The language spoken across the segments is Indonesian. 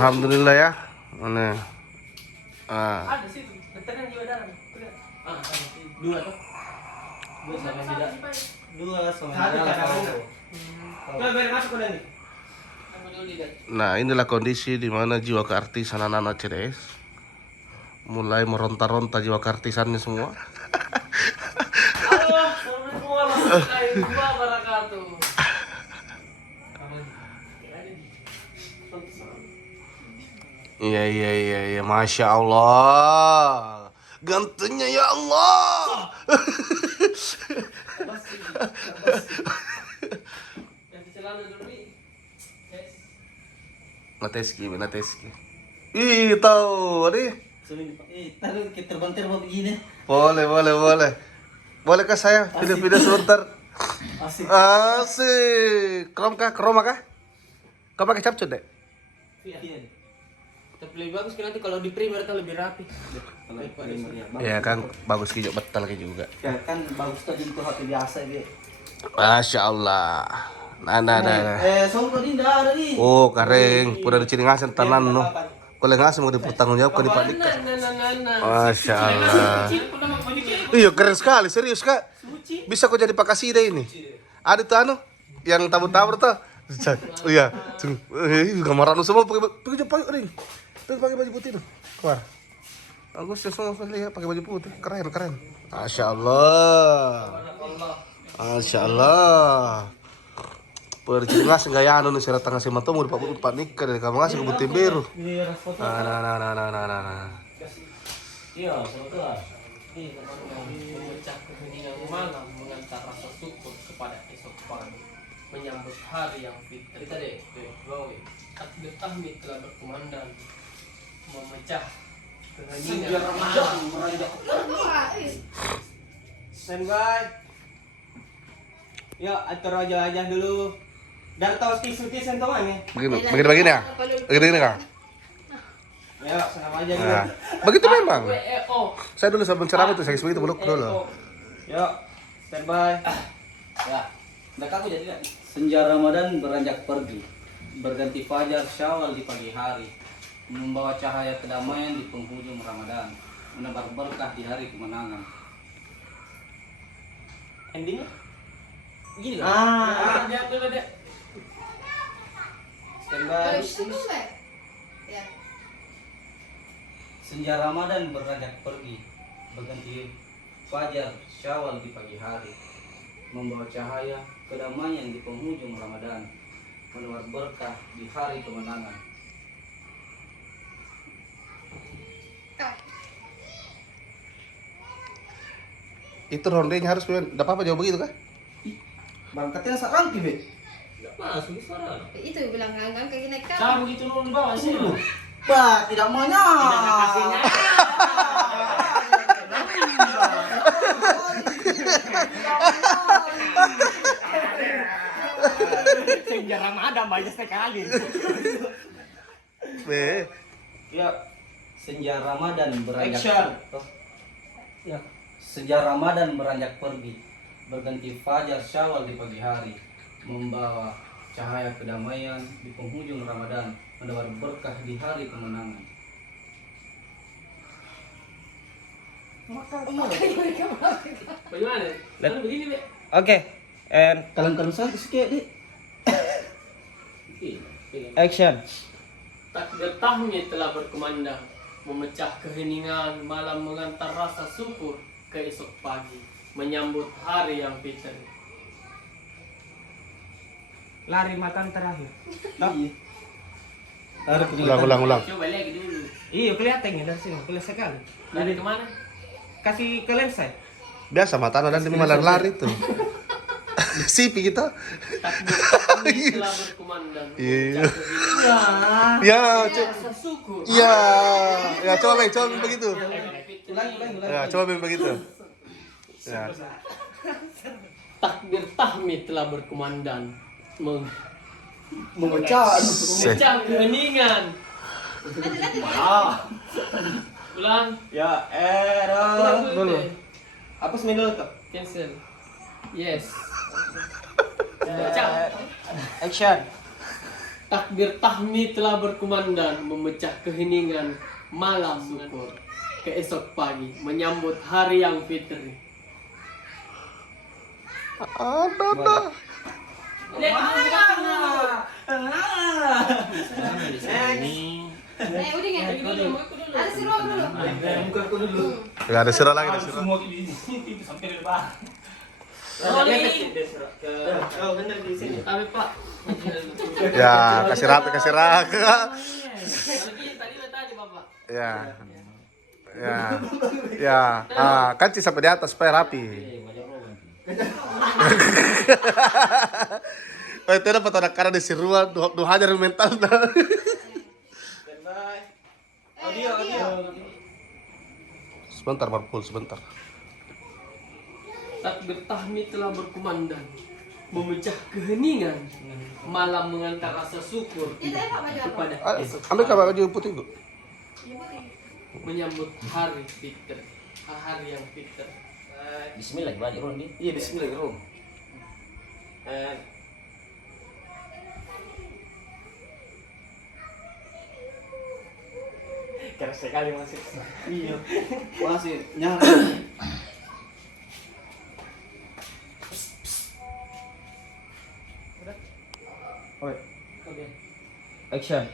Alhamdulillah ya. Mana? Ada sih, tekanan jiwa dalam. Dua tuh. Dua sama tidak. Dua sama tidak. Beri masuk udah nih. Nah, inilah kondisi di mana jiwa keartisan anak-anak CDS mulai meronta-ronta jiwa keartisannya semua. Halo, assalamualaikum warahmatullahi wabarakatuh. Iya, Masya Allah, gantengnya ya Allah. Nateski. Ih, tahu nih. Taruh kita terbang begini. Boleh. Bolehkah saya video-video sebentar? Asik. Krom kah? Kau pakai capcut deh? Iya. Tapi lebih bagus kan nanti kalau di primer kan lebih rapi. Ya kan bagus kijok betal juga. Ya kan bagus tadi itu HP biasa dia. Masya Allah. Nah. Songko ini enggak ada nih. Oh, kareng. Udah diciri ngasen tanan no. Kalau ngasih mau dipertanggung jawab di Pak Dika. Masya Allah. Iya keren sekali, serius kak. Bisa kok jadi pakasida ini. Ada tuh anu yang tabur-tabur tuh. Iya. Gambaran semua pakai baju ring. Tuh pakai baju putih tuh. Keluar. Bagus ya semua lihat pakai baju putih. Keren. Masya Allah. Percingas gaya anu nih serat tengah sema temu Pak Nika dari kamu ngasih ke putih biru. Nah. Iya, betul. Ini memecah keheningan malam mengantar rasa syukur kepada esok pagi menyambut hari yang fitri tadi. Takbir tahmid telah berkumandang memecah keheningan malam meranjak. Standby. Ya, atur aja dulu. Dan tahu tisu sentuhan nih. Begini ya? Begini kah? Ya, sama aja Nah, gitu. begitu memang. Saya dulu sebelum ceramah itu saya seperti itu beluk dulu. Yuk, standby. Ya, udah kamu jadi enggak? Senja Ramadan beranjak pergi, berganti fajar Syawal di pagi hari, membawa cahaya kedamaian di penghujung Ramadan, menebar berkah di hari kemenangan. Endingnya? Gini lah. Lihat dulu deh. Standby. Ya. Senja Ramadan beranjak pergi, berganti fajar Syawal di pagi hari, membawa cahaya kedamaian di penghujung Ramadan, menebar berkah di hari kemenangan. Itu rondenya harus dapat apa jauh begitu kah? Berangkatnya sekarang Kibe. Enggak masuk suara. Itu bilang anggang kayak naik Cara begitu turun bawah sih. Bah, tidak maunya. Tidak kasihnya. Senja Ramadan banyak sekali. Ya, senja Ramadan beranjak. Action. Ya. Senja Ramadan beranjak pergi, berganti fajar Syawal di pagi hari, membawa cahaya kedamaian di penghujung Ramadan, menebar berkah di hari kemenangan. Bagaimana? Lalu begini, Dek. Oke, and kalian saya sikit, Dik. Action. Takbir tahmid telah berkumandang, memecah keheningan malam mengantar rasa syukur ke esok pagi, menyambut hari yang fitri. Lari makan terakhir. Ulang. Coba lagi dulu. Iya, kelihatannya dari sini, kelihatan sekali. Lari kemana? Kasih ke lensa. Biasa mata dan di malam lari tuh. Sipi gitu. Takbir tahmid telah berkumandang, Iya. memecah keheningan Ya, rasa syukur. ya coba begitu. Ulangi. Ya, coba begitu. Ya. Takbir tahmid telah berkumandang, Memecah. memecah keheningan. Ulang. Ya, Ulang dulu. Hapus dulu tuh. Cancel. Yes. Baca. Action. Takbir tahmid telah berkumandang memecah keheningan malam syukur. Keesok pagi menyambut hari yang fitri. Ada. Udah nggak? Ada seruak dulu. Muka aku dulu. Enggak ada sirah lagi, ada sirah. Semua di sini sampai di bawah. Bener di sini. Tapi Pak. Ya, kasih rata, kasih rata. Tadi Bapak. Ya. Ya. Ya. Ah, kan sampai di atas supaya rapi. Oh, itu dapat orang karena di Sirua 2 hajar mental. Audio. Sebentar, Marpul, sebentar. Takbir tahmid telah berkumandang memecah keheningan malam mengantar rasa syukur kepada esok Ambil kabar baju putih, Bu. menyambut hari fitri, hari yang fitri. Bismillah belajar orang ini. Iya, bismillah bro. Keras sekali masih. Iya. Masih nyala. Oke. Action.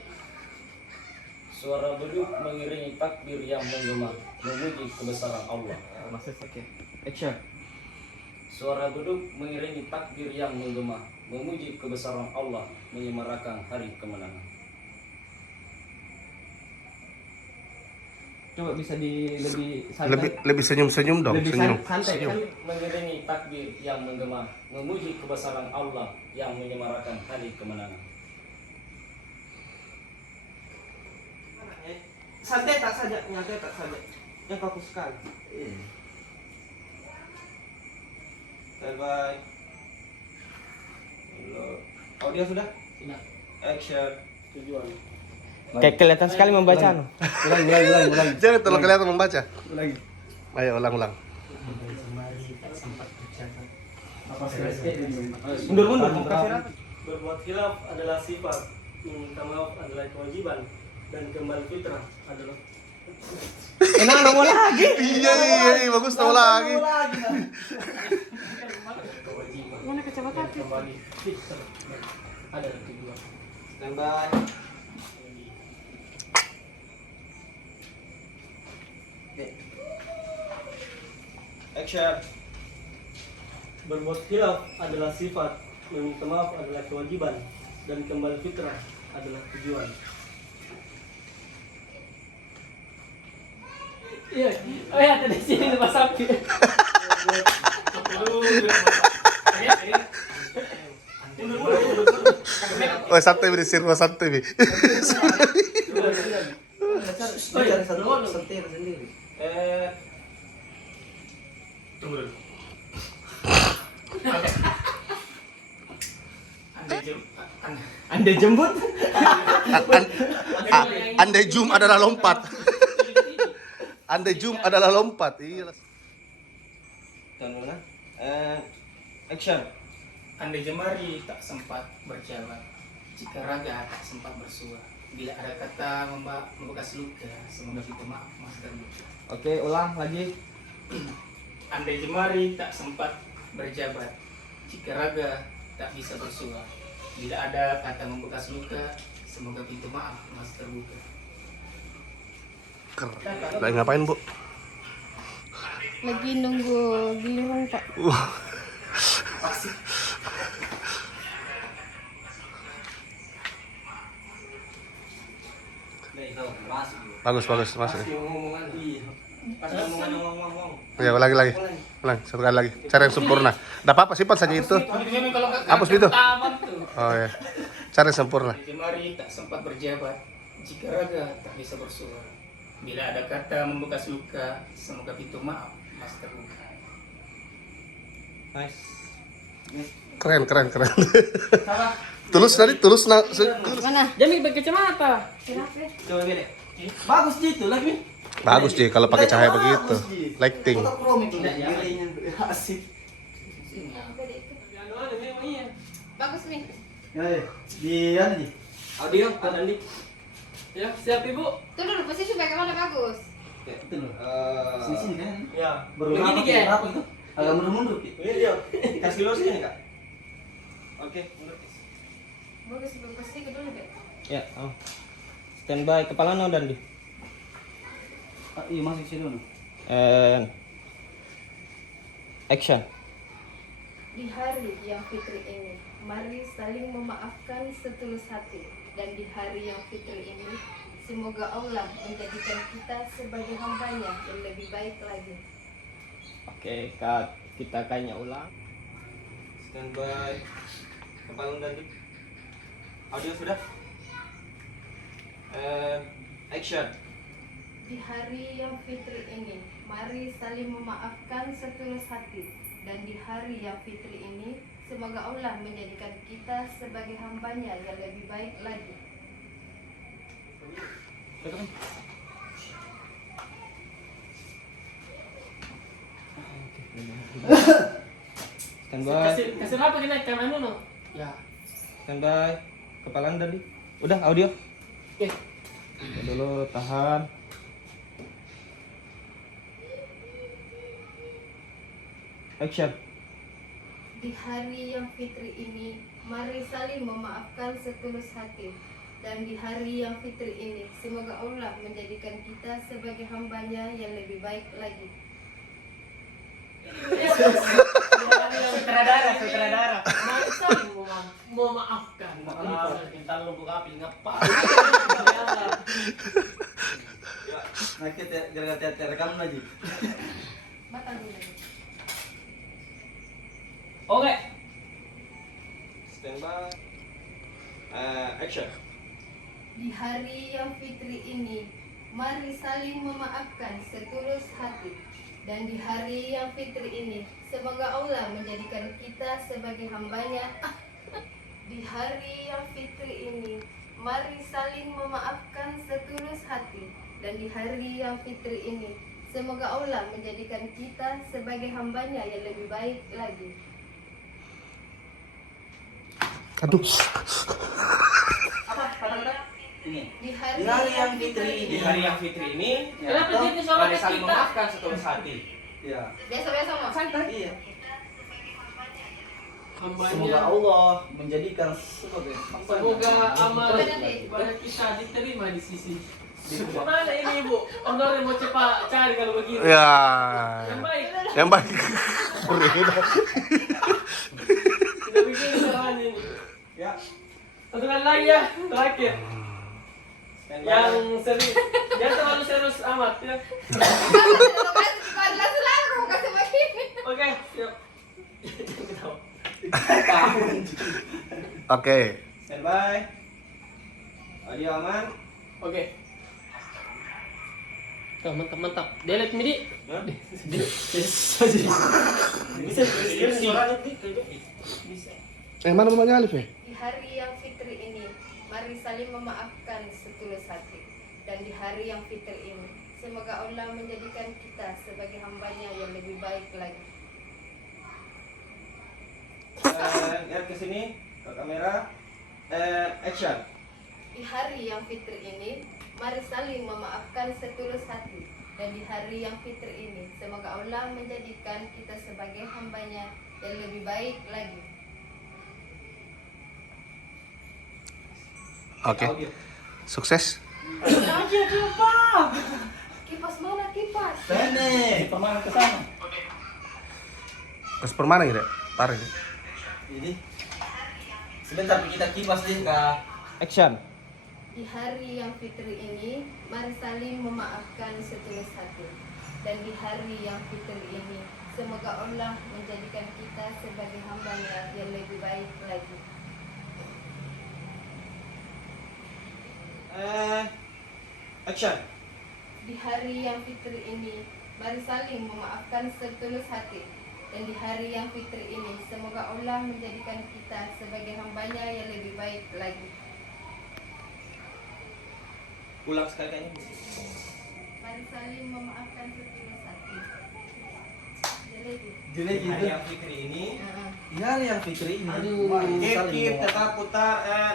Suara beduk mengiringi takbir yang menggema, memuji kebesaran Allah. Masih oke. Action. Suara beduk mengiringi takbir yang menggema, memuji kebesaran Allah, menyemarakan hari kemenangan. Coba bisa lebih santai. Lebih senyum-senyum dong, Lebih senyum. santai kan? Mengiringi takbir yang menggema, memuji kebesaran Allah yang menyemarakan hari kemenangan. Santai tak saja, nyantai tak saja. Yang fokus sekali. Bye. Audio sudah? Sudah. Action. Tujuan. Kayak kelihatan sekali membaca. Ulang. Jangan terlalu kelihatan membaca. Ulang. Ayo, ulang. Mundur. Kasih rata. Berbuat khilaf adalah sifat, minta maaf adalah kewajiban, dan kembali fitrah adalah Enak mau lagi. Iya, bagus tahu lagi. kewajiban. Mana kacamata? Kembali fitrah adalah tujuan. Standby. Action. Berbuat khilaf adalah sifat, meminta maaf adalah kewajiban, dan kembali fitrah adalah tujuan. Iya, oh ya tadi sini lepas sapi. Oh, santai di Sirua, santai bi. Sendiri. Tunggu dulu. Anda jemput? Andai zoom adalah lompat. Andai zoom adalah lompat. Iya. Tunggu. Action. Andai jemari tak sempat berjalan, jika raga tak sempat bersua, bila ada kata membekas luka, semoga kita maaf mas terluka. Oke, ulang lagi. Andai jemari tak sempat berjabat, jika raga tak bisa bersua, bila ada kata membekas luka, semoga pintu maaf mas terbuka. Lagi ngapain, Bu? Lagi nunggu giliran Pak. Bagus, masuk. Ya, ulang lagi. Ulang, satu kali lagi. Cara yang sempurna. Tidak apa-apa, simpan saja itu. Hapus itu. Oh ya. Cara yang sempurna. Andai jemari tak sempat berjabat, jika raga tak bisa bersua, bila ada kata membekas luka, semoga pintu maaf mas terbuka. Nice. Keren. Tulus. Mana? Jamil pakai kacamata. Kenapa? Coba gini. Bagus gitu lagi. Bagus Ji kalau pakai cahaya begitu. Lighting. Foto chrome itu. Nilainya asik. Bagus nih. Ya, di mana nih? Audio, Kak Dandi. Ya, siap Ibu. Tuh dulu posisi bagaimana bagus? Ya, itu loh. Sini kan. Ya. Begini Ki. berapa itu? Agak mundur-mundur, Ki. Ini dia. Kasih lo sini, Kak. Oke, mundur. Bagus posisi ke dulu deh. Ya, standby kepala no Dandi. Iya, masuk sini dulu. And action. Di hari yang fitri ini, mari saling memaafkan setulus hati. Dan di hari yang fitri ini, semoga Allah menjadikan kita sebagai hambanya yang lebih baik lagi. Oke, Kak. Kita kayaknya ulang. Standby. Kepala Dandi. Audio sudah. Action. Di hari yang fitri ini, mari saling memaafkan setulus hati. Dan di hari yang fitri ini, semoga Allah menjadikan kita sebagai hambanya yang lebih baik lagi. Standby. Kasih apa dinaikkan anu no? Ya. Standby. Kepala Dandi. Udah audio. Oke. Dulu tahan. Action. Di hari yang fitri ini, mari saling memaafkan setulus hati. Dan di hari yang fitri ini, semoga Allah menjadikan kita sebagai hambanya yang lebih baik lagi. Sutradara. Mari saling memaafkan. Bintang lumpur api ngapa? Ya, nah kita jangan rekam lagi. Batal dulu. Oke. Standby. Action. Di hari yang fitri ini, mari saling memaafkan setulus hati. Dan di hari yang fitri ini, semoga Allah menjadikan kita sebagai hambanya. Di hari yang fitri ini, mari saling memaafkan setulus hati. Dan di hari yang fitri ini, semoga Allah menjadikan kita sebagai hambanya yang lebih baik lagi. Aduh. Ini. Di hari Di hari yang fitri. Di hari yang fitri ini, Kenapa jadi suara mari saling kita? memaafkan setulus hati. Ya. Biasa-biasa mau santai. Iya. Hambanya. Semoga Allah menjadikan sebagai Semoga amal Benar, ibadah kita diterima di sisi. Mana ini Ibu? Honor mau cepat cari kalau begini. Ya. Yang baik. Yang baik. Tidak begini caranya ini. Ya. Satu kali lagi ya, terakhir. Standby. Yang serius. Jangan terlalu serius amat ya. Selalu kasih begini. Oke, siap. Oke. Standby. Audio aman. Oke. Oh, mantap mantap. Delete midi. Bisa suaranya bisa. Mana rumahnya Alif ya? Di hari yang fitri ini, mari saling memaafkan setulus hati. Dan di hari yang fitri ini, semoga Allah menjadikan kita sebagai hambanya yang lebih baik lagi. Lihat ke sini, ke kamera. Action. Di hari yang fitri ini, mari saling memaafkan setulus hati. Dan di hari yang fitri ini, semoga Allah menjadikan kita sebagai hambanya yang lebih baik lagi. Oke. Audio. Sukses. Kipas mana kipas? Pendek. Pemain ke sana. Pas permana ya, Dek? Parah. Ya? Jadi sebentar kita kipas deh Kak. Action. Di hari yang fitri ini, mari saling memaafkan setulus hati. Dan di hari yang fitri ini, semoga Allah menjadikan kita sebagai hambanya yang lebih baik lagi. Action. Di hari yang fitri ini, mari saling memaafkan setulus hati. Dan di hari yang fitri ini, semoga Allah menjadikan kita sebagai hambanya yang lebih baik lagi. Ulang sekali kayaknya. Mari saling memaafkan setulus hati. Jadi, Jadi Di hari yang fitri ini, di hari yang fitri ini. Aduh. Mari saling Kip, memaafkan. tetap putar.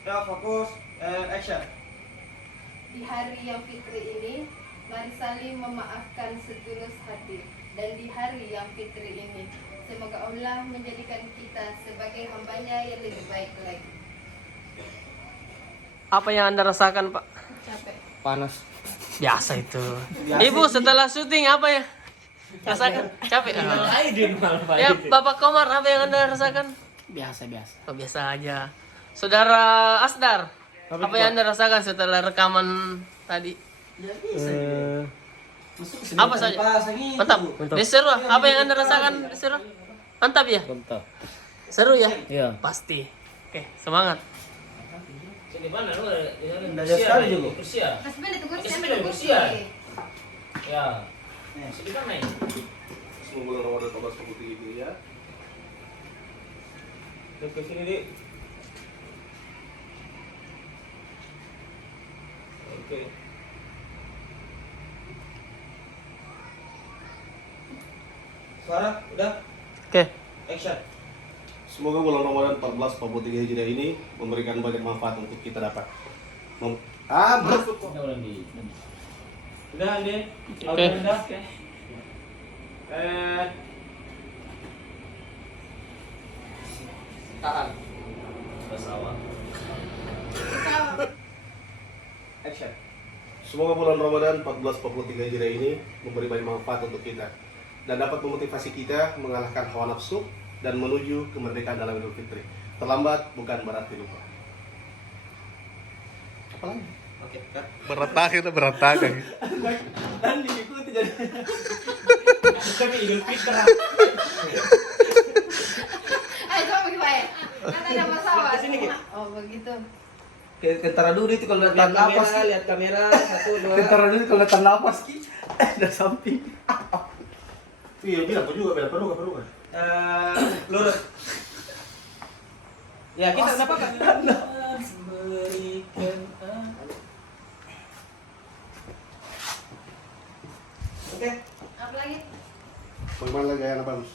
Ya, fokus. Action. Di hari yang fitri ini, mari saling memaafkan setulus hati. Dan di hari yang fitri ini, semoga Allah menjadikan kita sebagai hambanya yang lebih baik lagi. Apa yang Anda rasakan, Pak? Capek. Panas. Biasa itu. Ibu setelah syuting apa ya? Rasakan capek. Ya, Bapak Komar apa yang Anda rasakan? Biasa-biasa. Oh, biasa aja. Saudara Asdar, apa yang Anda rasakan setelah rekaman tadi? Apa saja? Mantap. Seru. Apa yang Anda rasakan? Seru. Mantap ya? Mantap. Seru ya? Iya. Pasti. Oke, semangat. Di mana lu? Belajar sekali juga. Kursi ya? Mas Ben, tunggu Mas saya Ben, tunggu kursi ya? sih. Ya. Sini kan nih. Semua bulan Ramadan 1443 Hijriah. Ke sini, Dik. Oke. Suara udah? Oke. Action. Semoga bulan Ramadan 1443 Hijriah ini memberikan banyak manfaat untuk kita dapat. Udah, Andi. Oke. Udah. Tahan. Pesawat. Action. Semoga bulan Ramadan 1443 Hijriah ini memberi banyak manfaat untuk kita dan dapat memotivasi kita mengalahkan hawa nafsu dan menuju kemerdekaan dalam Idul Fitri. Terlambat bukan berarti lupa. Apa lagi? Oke, cut. Berantakan. Dan diikuti jadi. Tapi Idul Fitri. Ayo coba gimana? Kan ada masalah. Oh begitu. Kentara dulu itu kalau lihat napas. Lihat kamera, 1, 2. Kentara dulu kalau lihat napas ki. Ada samping. Iya, bilang aku juga, bilang perlu kan? Lurus. Ya, kita kenapa kan? Oke. Apa lagi? Bagaimana lagi yang bagus?